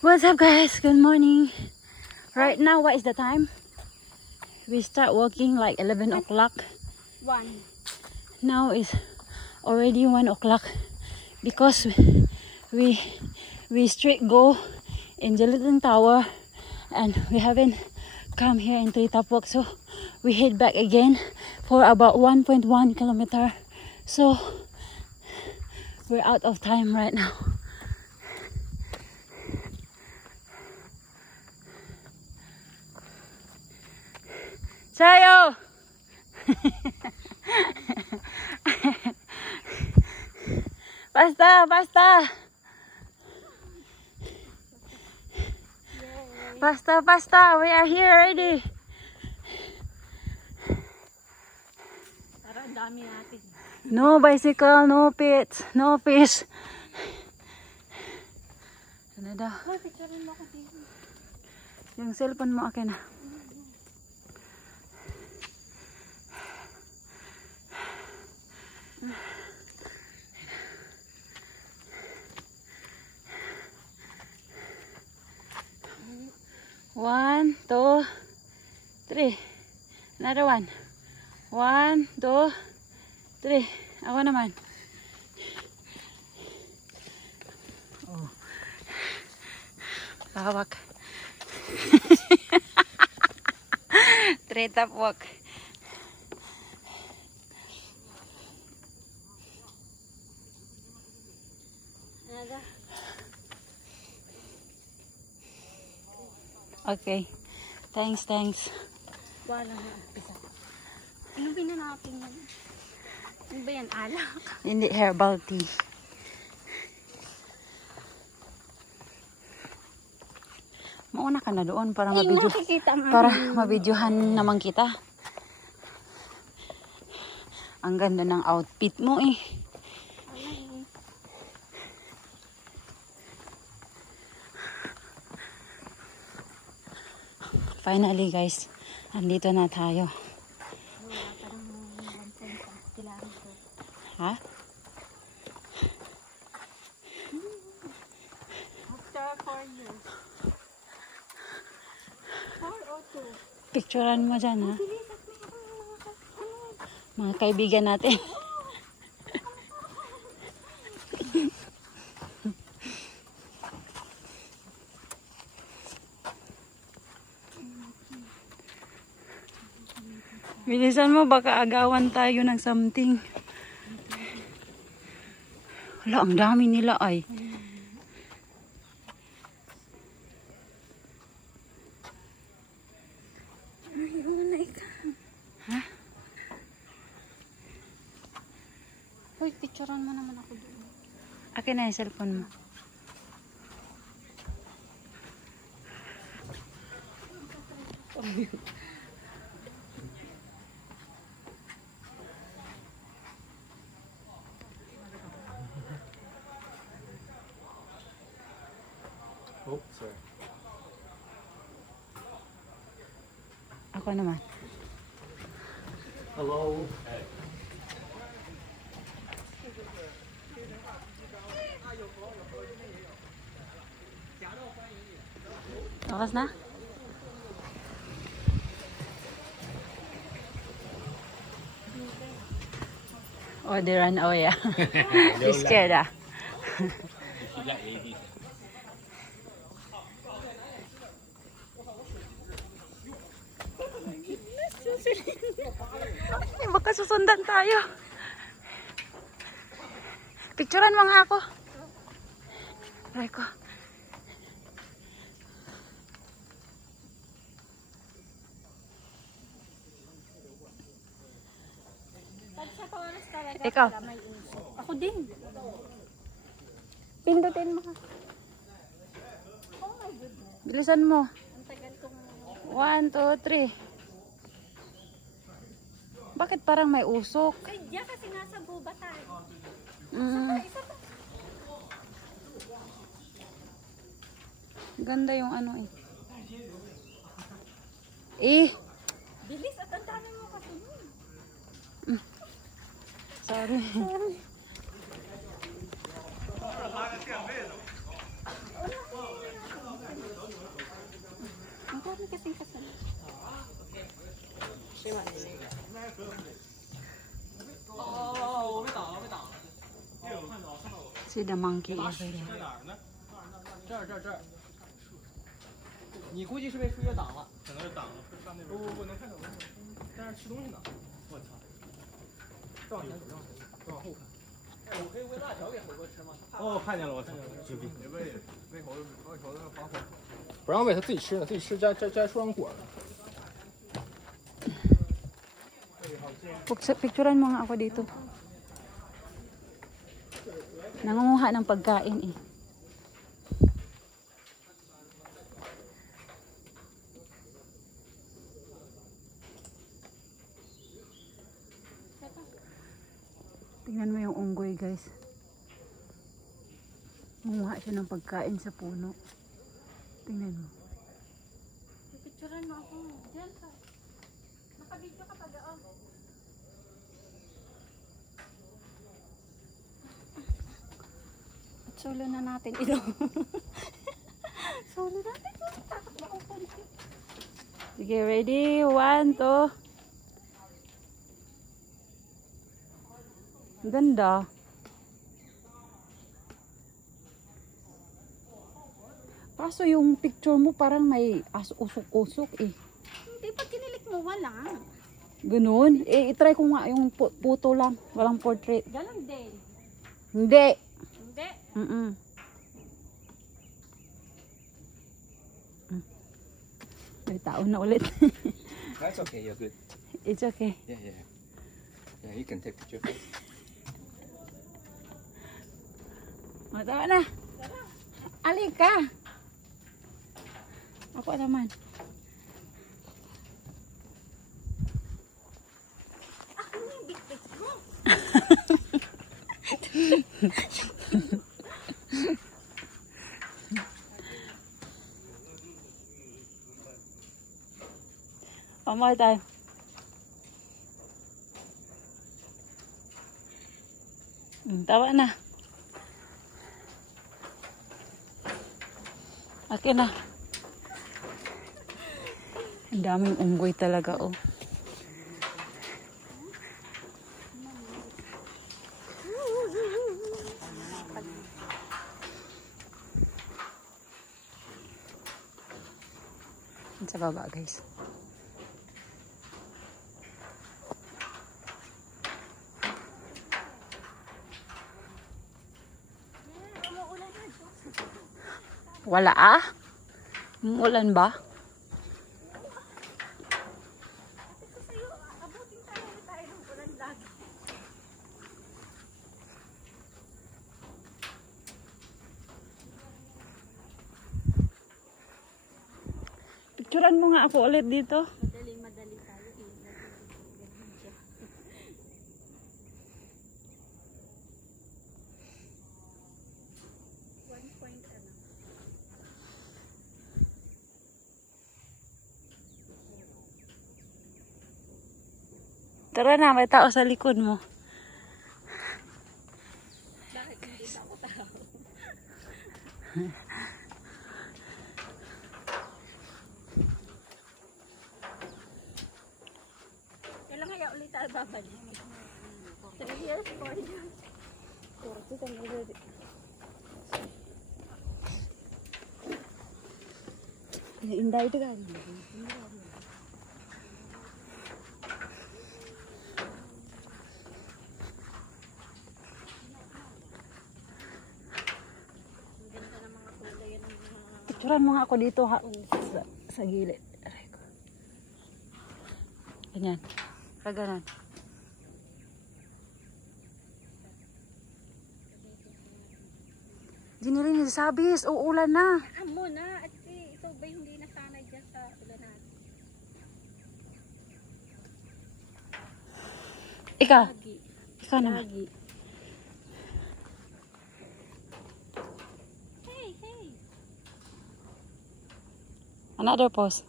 What's up guys? Good morning. Right now, what is the time? We start walking like 11 o'clock. 1. Now is already 1 o'clock because we straight go in Gelatin Tower and we haven't come here in Treetop Walk, so we head back again for about 1.1 kilometer. So we're out of time right now. Sayo! Basta, basta! Basta, basta! We are here already! Para ang dami natin. No bicycle, no pits, no fish. Ano daw? Ay, picturein mo ako dito. Yung cellphone mo akin na. One, two, three. Another one. 1, 2, 3. Ako naman. Oh. Lawak. Treetop walk. Okay. Thanks, thanks. Wala na. Inumin na natin yan. Ano ba yan? Alak? Hindi, herbal tea. Mauna ka na doon para mabidyo. Para mabidyohan naman kita. Ang ganda ng outfit mo eh. Finally guys, andito na tayo. Ha? After 4 years. 4 or 2? Picturean mo dyan ha? Mga kaibigan natin. Bilisan mo, baka agawan tayo ng something. Wala, ang dami nila ay. Ha? Uy, picturean mo naman ako doon. Akin na yung cellphone mo. Oh, sorry. Ako naman. Hello. Tapos na? Oh, they ran away. They scared ah. Ay, baka susundan tayo. Picturean mo nga ako. Aray ko. Pag sa oras talaga, Ikaw. may usok. Ako din. Pindutin mo ka. Oh my goodness. Bilisan mo. Ang tagal kong... 1, 2, 3. Bakit parang may usok? Kaya kasi nasa guba tayo. Isa pa. Ganda yung ano eh. Bilis at ang dami mo kasunod. Sorry. See the monkey 在 everywhere. 哪儿呢？这儿。你估计是被树叶挡了，可能是挡了，上那边。不，能看到，在那吃东西呢。我操！再往前走，再往后看。哎，我可以喂辣条给猴哥吃吗？哦，看见了，我操！牛逼！别喂，喂猴子发火。不让喂，它自己吃呢，自己吃摘树上果呢。Picturean mo nga ako dito. Nangunguha ng pagkain eh. Tingnan mo yung unggoy guys. Nangunguha siya ng pagkain sa puno. Tingnan mo. Picturean mo ako. Diyan ka. Nakabidyo ka pag Solo na natin ito. Solo natin ito. Takot na ako. Sige, ready? 1, 2. Ang ganda. Kaso yung picture mo parang may usok-usok eh. Hindi, pag kinilik mo, wala. Ganun? Eh, itry ko nga yung puto lang. Walang portrait. Ganon din. Hindi. Hindi. May tao na ulit. That's okay, you're good. It's okay. Yeah. Yeah, you can take picture. Matawa na. Alika. Ako naman. Ako na yung big pic mo. One more time. Tawa na. Akin na. Ang daming unggoy talaga oh. Sa baba guys. Wala ah? Umuulan ba? Picturean mo nga ako ulit dito. Madali tayo eh. Tara na, may tao sa likod mo. Bakit hindi ako tao? Kailan kaya ulit tayo babalik? 3 years, 4 years. Indah itu kan. Picturean mo nga ako dito ha, sa gilid. Aray ko. Ganyan. Kaganan. Di na rin sabis. Uulan na. Amo na. At ito ba hindi nasanay dyan sa ulan natin? Ikaw. Lagi. Ikaw naman. Lagi. Hey. Another pose.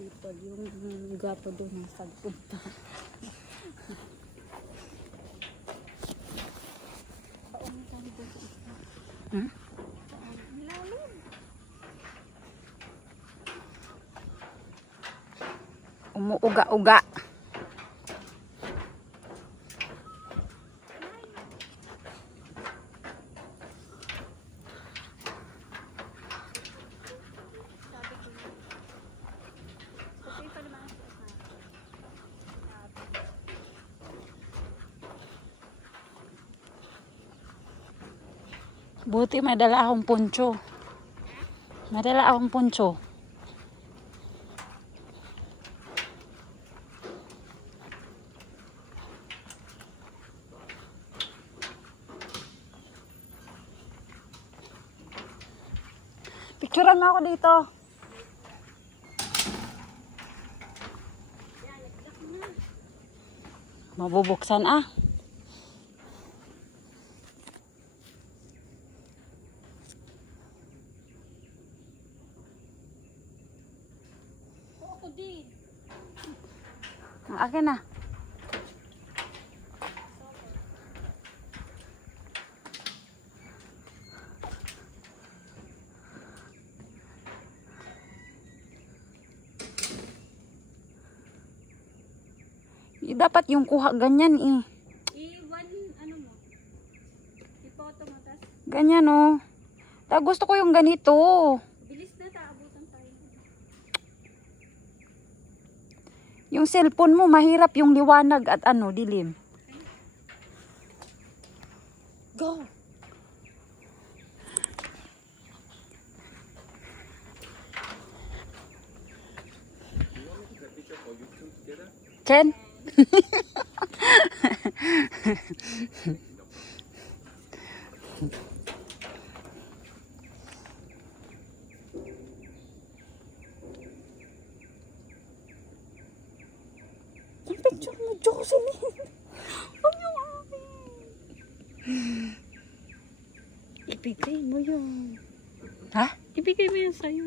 People, yung gapo doon ang pagpunta. Paano tayo doon sa isa? Hmm? Lalim. Umuuga-uga. Buti may dala akong poncho. May dala akong poncho. Picturean mo ako dito. Mabubuksan ah. Ang akin na. Dapat yung kuha ganyan eh. Ano mo? Ipoto mo tas. Ganyan oh. Gusto ko yung ganito. Bilis na taabutan tayo. Yung cellphone mo mahirap yung liwanag at ano, dilim. Go. Chen? Yung picture mo, Jocelyn. Huwag yung akin. Ibigay mo yun. Ha? Ibigay mo yan sa'yo.